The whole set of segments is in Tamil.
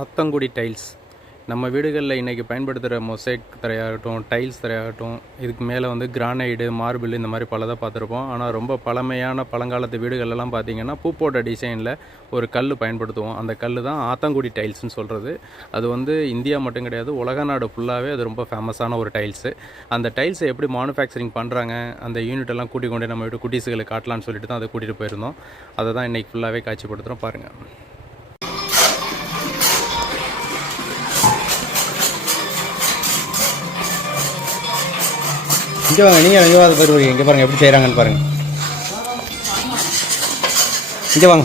ஆத்தங்குடி டைல்ஸ் நம்ம வீடுகளில் இன்றைக்கி பயன்படுத்துகிற மொசைக் தரையாகட்டும், டைல்ஸ் தரையாகட்டும், இதுக்கு மேலே வந்து கிரானைடு, மார்பிள் இந்த மாதிரி பலதை பார்த்துருப்போம். ஆனால் ரொம்ப பழமையான பழங்காலத்து வீடுகளெல்லாம் பார்த்திங்கன்னா பூப்போட்ட டிசைனில் ஒரு கல் பயன்படுத்துவோம். அந்த கல் தான் ஆத்தங்குடி டைல்ஸ்னு சொல்கிறது. அது வந்து இந்தியா மட்டும் கிடையாது, உலக நாடு ஃபுல்லாகவே அது ரொம்ப ஃபேமஸான ஒரு டைல்ஸு. அந்த டைல்ஸை எப்படி மேனுஃபேக்சரிங் பண்ணுறாங்க, அந்த யூனிட்டெல்லாம் கூட்டிக் கொண்டு நம்ம வீட்டு குட்டீஸுகளுக்கு காட்டலான்னு சொல்லிட்டு தான் அதை கூட்டிகிட்டு போயிருந்தோம். அதை தான் இன்றைக்கி ஃபுல்லாகவே காட்சிப்படுத்துகிறோம், பாருங்கள். இங்கே வாங்க, நீங்கள் இங்கே வாங்க பாருங்க, இங்கே பாருங்கள் எப்படி செய்கிறாங்கன்னு பாருங்கள். இங்கே வாங்க.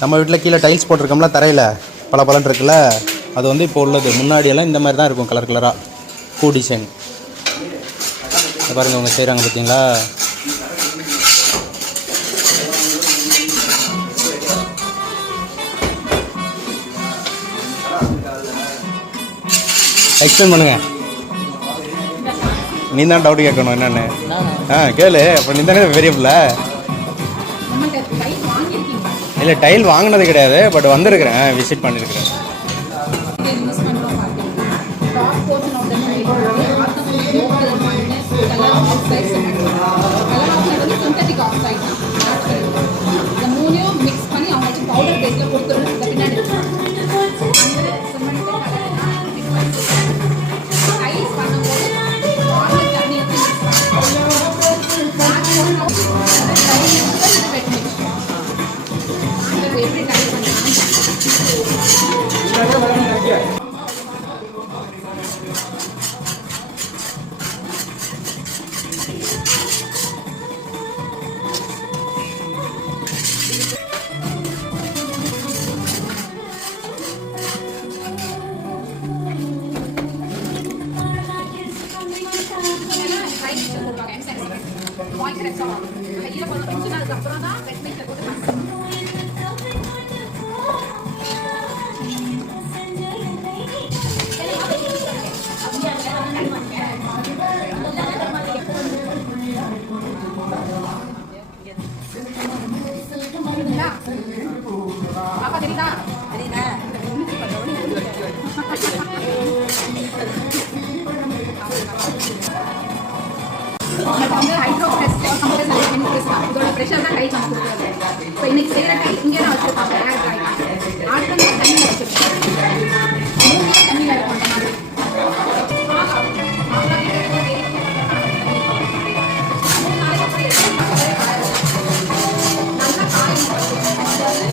நம்ம வீட்டில் கீழே டைல்ஸ் போட்டிருக்கோம்ல தரையில் பல பலன் இருக்குல்ல, அது வந்து இப்போ உள்ளது. முன்னாடியெல்லாம் இந்த மாதிரி தான் இருக்கும், கலர் கலராக பூ டிசைன். பாருங்கள் அவங்க செய்கிறாங்க பார்த்தீங்களா. எக்ஸ்பிளைன் பண்ணுங்கள். நீ தான் டவுட் கேட்கணும் என்னென்னு. கேளு. அப்போ நீ தானே பெரிய பிள்ளை. இல்லை டைல் வாங்கினது கிடையாது, பட் வந்திருக்கிறேன், விசிட் பண்ணியிருக்கிறேன். இதோட ப்ரெஷர் தான் டைட் நம்ம கொடுக்குறது. ஸோ இன்னைக்கு செய்கிற டைட் இங்கே